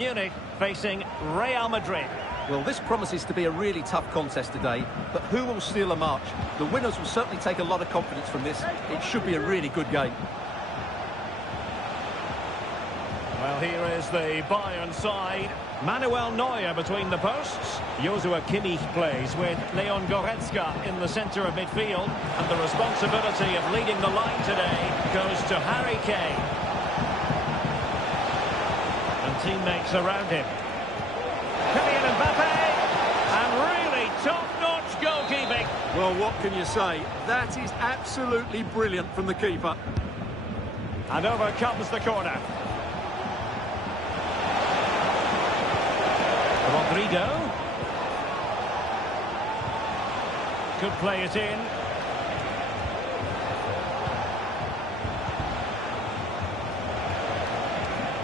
Munich facing Real Madrid. Well, this promises to be a really tough contest today, but who will steal a march? The winners will certainly take a lot of confidence from this. It should be a really good game. Well, here is the Bayern side. Manuel Neuer between the posts. Joshua Kimmich plays with Leon Goretzka in the centre of midfield. And the responsibility of leading the line today goes to Harry Kane. And teammates around him. Kylian Mbappe. And really top-notch goalkeeping. Well, what can you say? That is absolutely brilliant from the keeper. And over comes the corner. Rodrigo. Could play it in.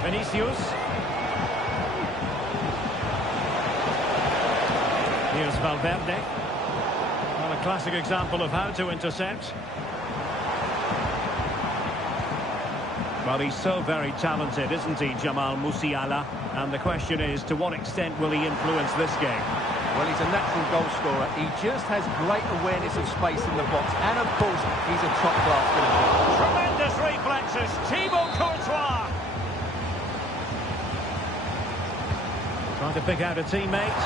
Vinicius. Here's Valverde. Well, a classic example of how to intercept. Well, he's so very talented, isn't he, Jamal Musiala? And the question is, to what extent will he influence this game? Well, he's a natural goal scorer. He just has great awareness of space in the box. And, of course, he's a top-class finisher. Tremendous reflexes, Thibaut Courtois. Trying to pick out a teammate.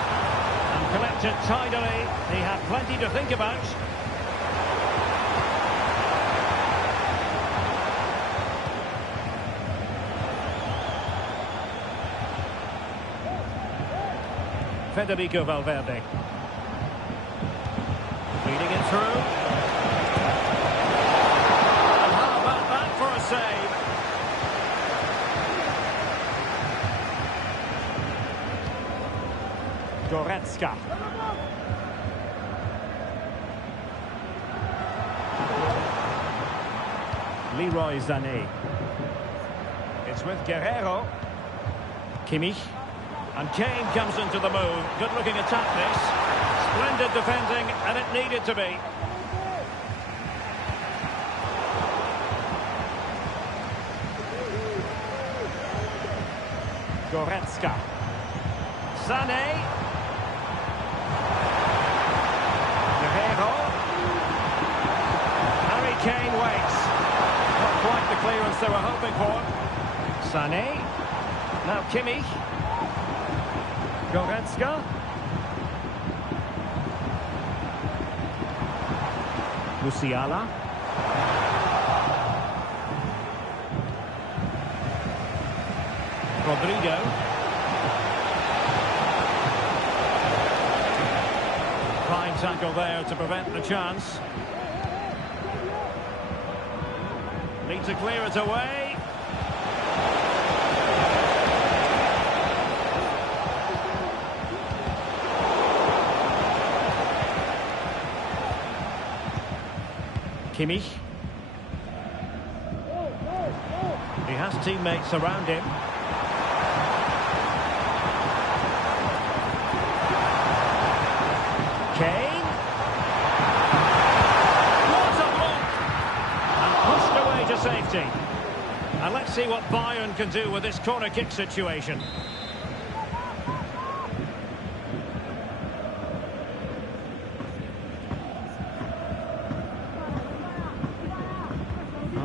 And collect it tidily. He had plenty to think about. Federico Valverde. Feeding it through. And how about that for a save? Goretzka. Leroy Sané. It's with Guerrero. Kimmich. And Kane comes into the move. Good-looking attack, this. Splendid defending, and it needed to be. Goretzka. Sané. Guerrero. Harry Kane waits. Not quite the clearance they were hoping for. Sané. Now Kimmich. Goretzka. Musiala. Rodrigo. Fine tackle there to prevent the chance. Need to clear it away. Kimmich. He has teammates around him. Kane. What a block! And pushed away to safety. And let's see what Bayern can do with this corner kick situation.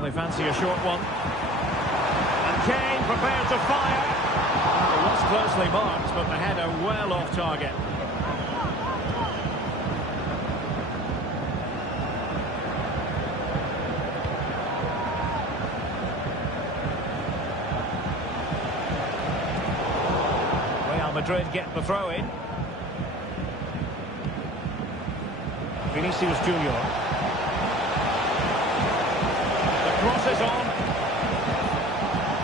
They fancy a short one. And Kane prepared to fire. It was closely marked, but the header well off target. Real Madrid get the throw in. Vinicius Junior. Crosses on.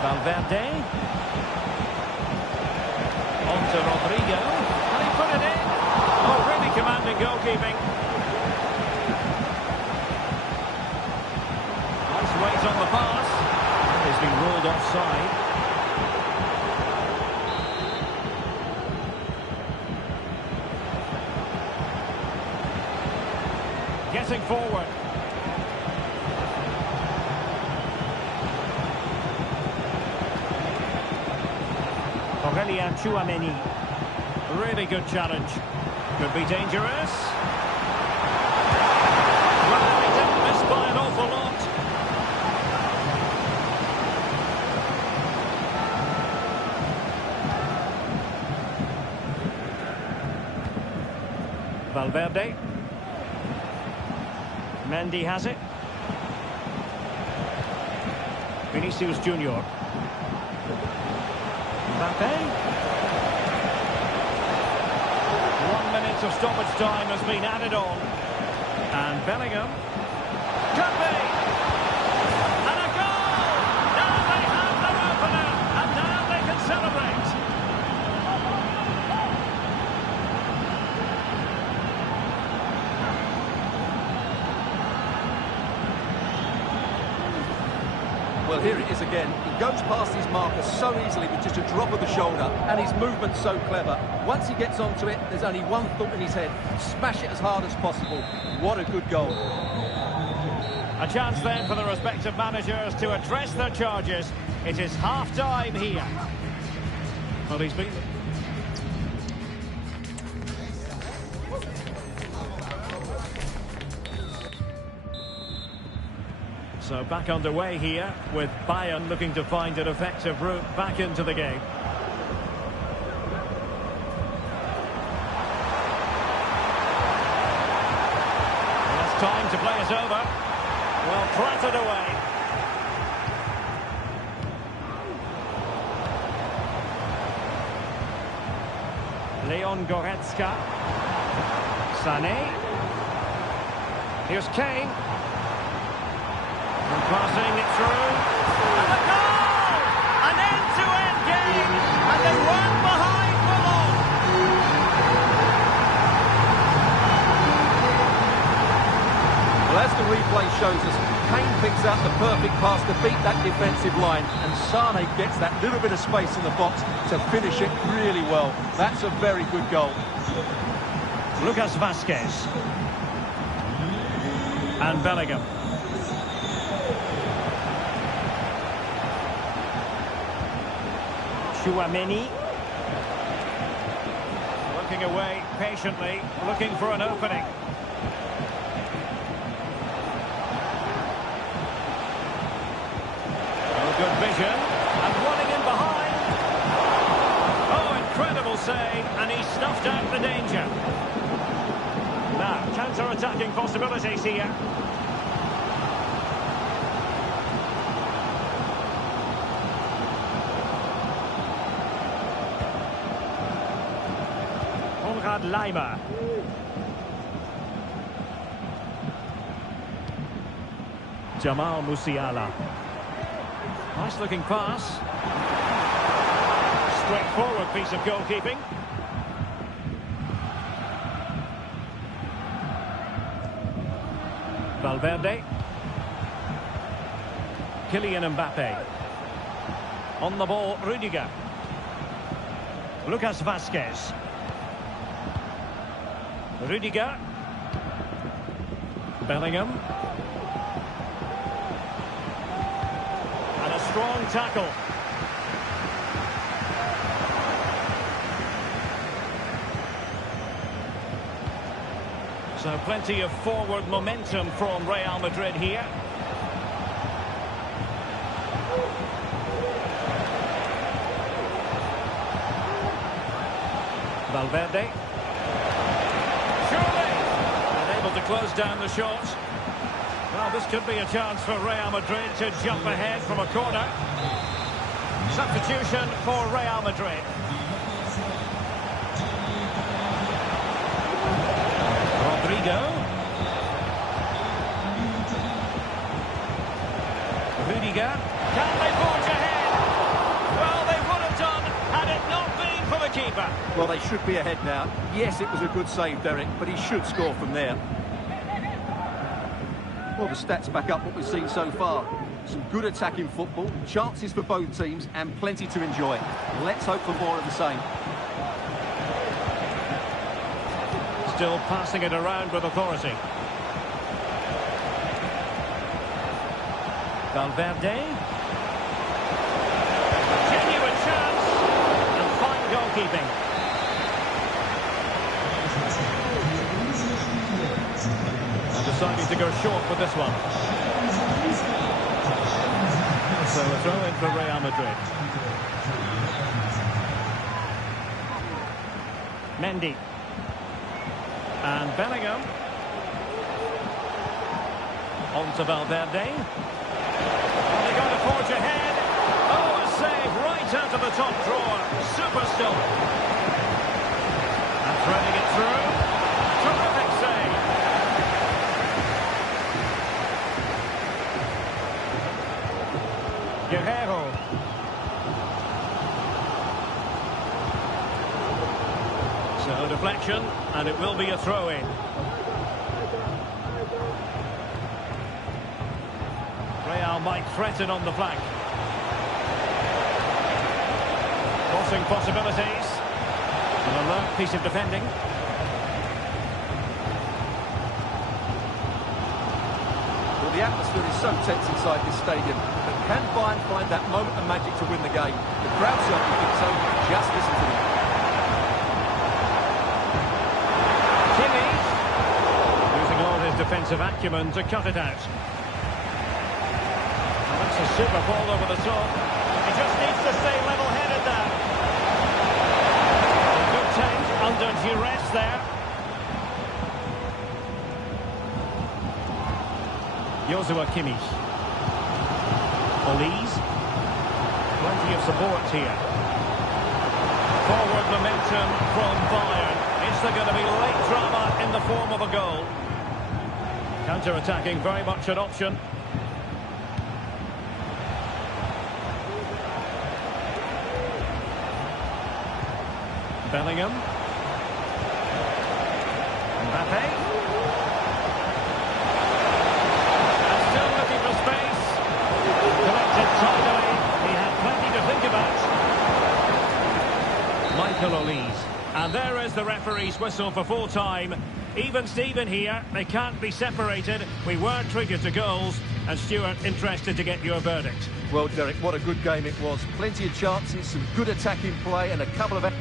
Valverde. On to Rodrigo. Can he put it in? Oh, really commanding goalkeeping. Nice weight on the pass. He's been ruled offside. Getting forward. Kylian Tchouaméni. Really good challenge. Could be dangerous. Well, he didn't miss by an awful lot. Valverde. Mendy has it. Vinicius Junior. Mbappe. 1 minute of stoppage time has been added on. And Bellingham. Could be! And a goal! Now they have their opener, and now they can celebrate. Well, here it is again. He goes past his marker so easily with just a drop of the shoulder, and his movement's so clever. Once he gets onto it, there's only one thought in his head: smash it as hard as possible. What a good goal. A chance then for the respective managers to address their charges. It is half-time here. Well, he's been... So back underway here, with Bayern looking to find an effective route back into the game. And it's time to play it over. Well, clattered away. Leon Goretzka. Sané. Here's Kane. And passing it through. And a goal! An end-to-end game. And they weren't behind for long. Well, as the replay shows us, Kane picks out the perfect pass to beat that defensive line, and Sané gets that little bit of space in the box to finish it really well. That's a very good goal. Lucas Vazquez. And Bellingham. Tchouaméni. Looking away patiently, looking for an opening. Oh, good vision. And running in behind. Oh, incredible save. And he snuffed out the danger. Now, counter-attacking possibilities here. Leimer. Jamal Musiala. Nice looking pass. Straightforward piece of goalkeeping. Valverde. Kylian Mbappe. On the ball, Rudiger. Lucas Vazquez. Rudiger. Bellingham. And a strong tackle. So plenty of forward momentum from Real Madrid here. Valverde. To close down the shot. Well, this could be a chance for Real Madrid to jump ahead from a corner. Substitution for Real Madrid. Rodrigo. Rudiger. Can they forge ahead? Well, they would have done had it not been for the keeper. Well, they should be ahead now. Yes, it was a good save, Derek, but he should score from there. Well, the stats back up what we've seen so far. Some good attacking football, chances for both teams, and plenty to enjoy. Let's hope for more of the same. Still passing it around with authority. Valverde. Genuine chance. And finds goalkeeping. And deciding to go short with this one. So a throw in for Real Madrid. Mendy. And Bellingham. On to Valverde. Are they going to forge ahead? Oh, a save right out of the top drawer. Super still. And threading it through. Terrific save. Guerrero. So deflection, and it will be a throw-in. Real might threaten on the flank. Crossing possibilities. An alert piece of defending. Well, the atmosphere is so tense inside this stadium, but can Bayern find that moment of magic to win the game? The crowd certainly think so. Just listen to them. Kimmich, using all his defensive acumen to cut it out. Well, that's a super ball over the top. He just needs to stay level-headed now. A good take under duress there. Joshua Kimmich. Olise. Plenty of support here. Forward momentum from Bayern. Is there going to be late drama in the form of a goal? Counter-attacking, very much an option. Bellingham. Mbappe. And still looking for space. Collected tidily. He had plenty to think about. Michael Olise. And there is the referee's whistle for full time. Even Steven here. They can't be separated. We weren't treated to goals. And Stuart, interested to get your verdict. Well, Derek, what a good game it was. Plenty of chances, some good attacking play, and a couple of...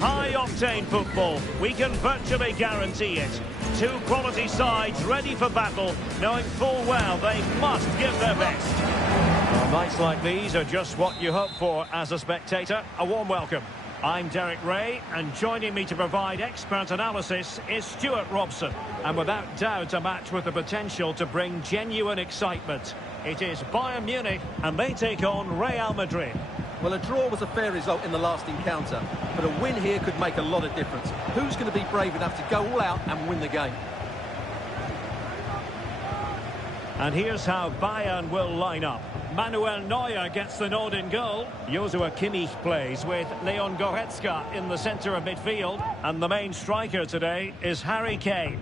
High-octane football, we can virtually guarantee it. Two quality sides ready for battle, knowing full well they must give their best. Well, nights like these are just what you hope for as a spectator. A warm welcome. I'm Derek Ray, and joining me to provide expert analysis is Stuart Robson. And without doubt, a match with the potential to bring genuine excitement. It is Bayern Munich, and they take on Real Madrid. Well, a draw was a fair result in the last encounter, but a win here could make a lot of difference. Who's going to be brave enough to go all out and win the game? And here's how Bayern will line up. Manuel Neuer gets the nod in goal. Joshua Kimmich plays with Leon Goretzka in the centre of midfield. And the main striker today is Harry Kane.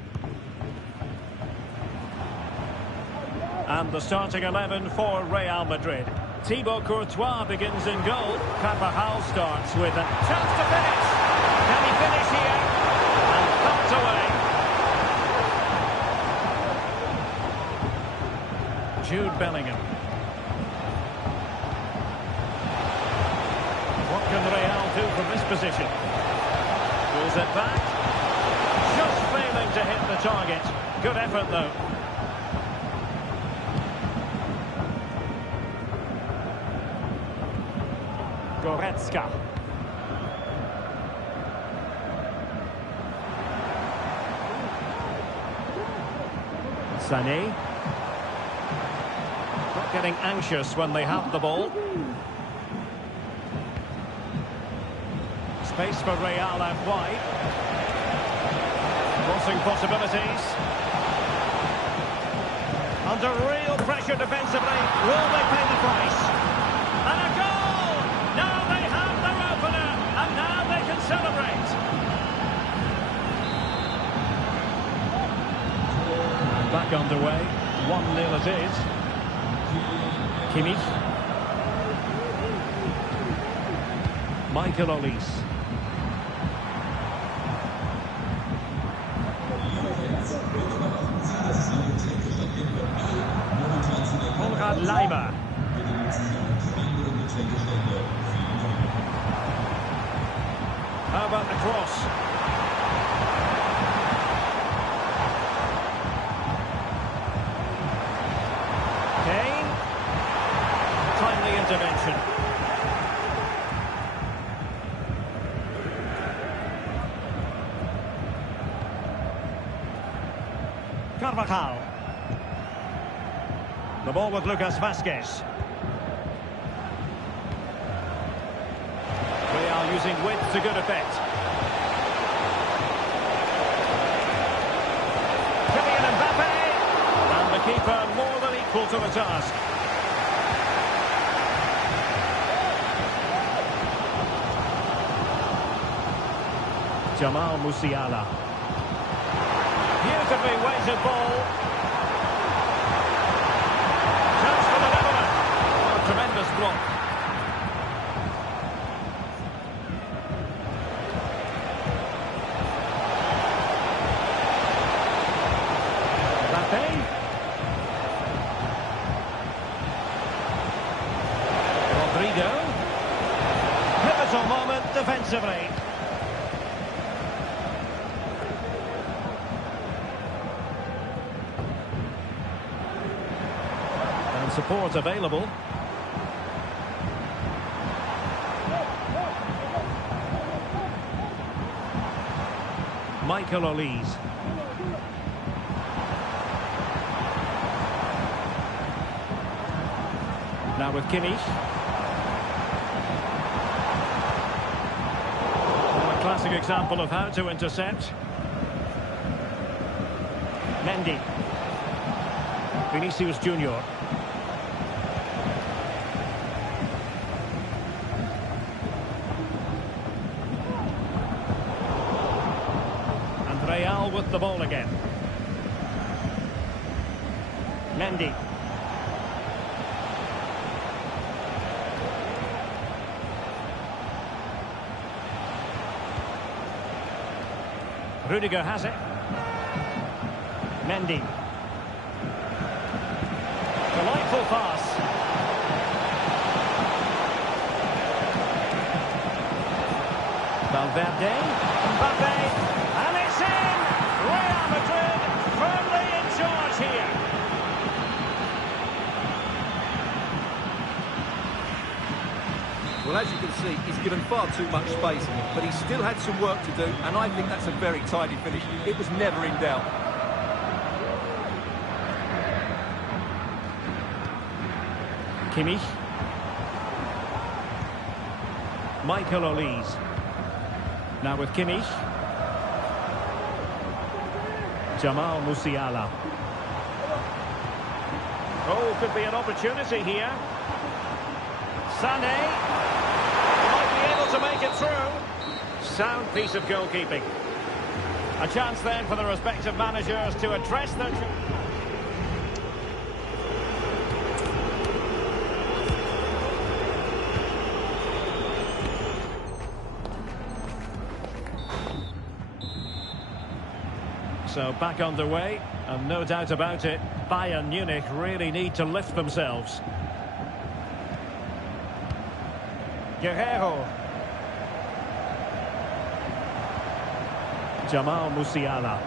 And the starting 11 for Real Madrid. Thibaut Courtois begins in goal. Carvajal starts with a chance to finish. Can he finish here? And cuts away. Jude Bellingham. What can Real do from this position? Pulls it back. Just failing to hit the target. Good effort though. Goretzka. Sané. Not getting anxious when they have the ball. Space for Real out wide. Crossing possibilities. Under real pressure defensively. Will they pay the price? And a goal! Now they have their opener, and now they can celebrate. Back underway. 1-0 it is. Kimmich. Michael Olise. Konrad Leimer. How about the cross? Kane. Timely intervention. Carvajal. The ball with Lucas Vazquez. They are using width to good effect. Kylian Mbappe. And the keeper more than equal to the task. Jamal Musiala. Beautifully weighted ball. Chance for the Netherlands. Oh, a tremendous block. Mbappe. Rodrigo. Pivotal moment defensively. Support available. Michael Olise. Now with Kimmich. A classic example of how to intercept. Mendy. Vinicius Junior. Real with the ball again. Mendy. Rudiger has it. Mendy. Delightful pass. Valverde. Mbappe. And it's in! Real Madrid firmly in charge here. Well, as you can see, he's given far too much space, but he still had some work to do, and I think that's a very tidy finish. It was never in doubt. Kimmich. Michael Olise. Now with Kimmich. Jamal Musiala. Oh, could be an opportunity here. Sané might be able to make it through. Sound piece of goalkeeping. A chance then for the respective managers to address their... So back underway, and no doubt about it, Bayern Munich really need to lift themselves. Guerreiro. Jamal Musiala.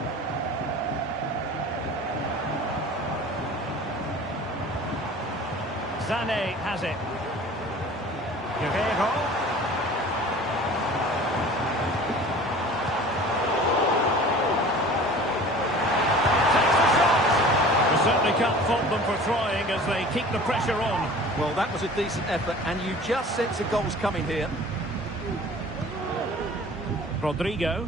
Sané has it. Guerreiro. Certainly can't fault them for trying as they keep the pressure on. Well, that was a decent effort, and you just sense the goals coming here. Rodrigo.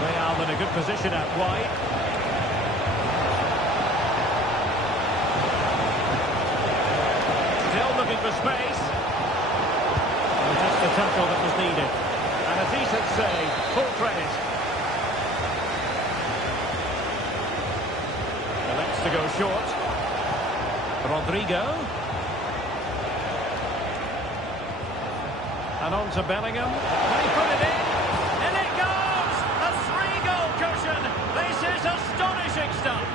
Real in a good position out wide. Still looking for space. Well, just the tackle that was needed. And a decent save, full credit. To go short. Rodrigo. And on to Bellingham. Can he put it in? In it goes! A 3-goal cushion! This is astonishing stuff!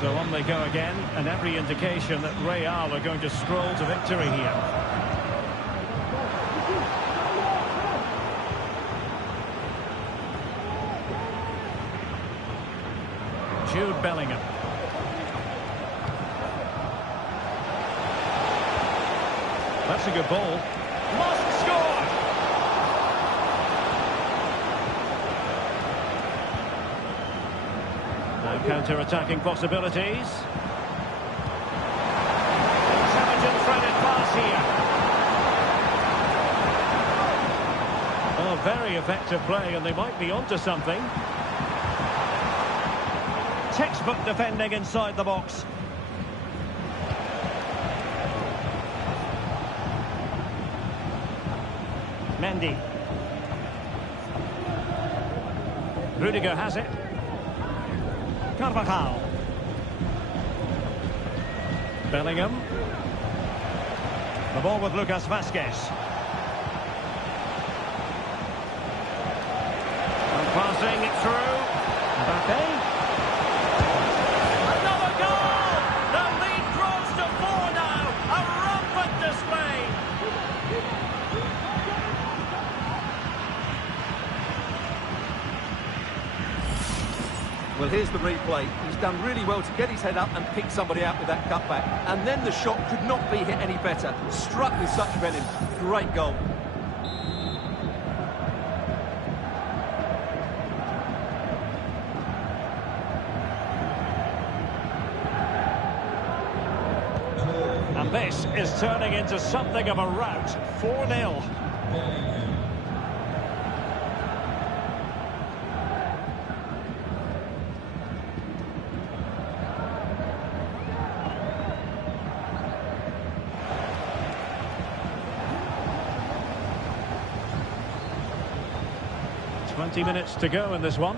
So on they go again, and every indication that Real are going to stroll to victory here. Jude Bellingham. That's a good ball. Must score! Now counter-attacking possibilities. Intelligent threaded pass here. Oh, very effective play, and they might be onto something. Textbook defending inside the box. Mendy. Rudiger has it. Carvajal. Bellingham. The ball with Lucas Vazquez. And passing it through. Mbappe. Well, here's the replay. He's done really well to get his head up and pick somebody out with that cutback. And then the shot could not be hit any better. Struck with such venom. Great goal. And this is turning into something of a rout. 4-0. Minutes to go in this one.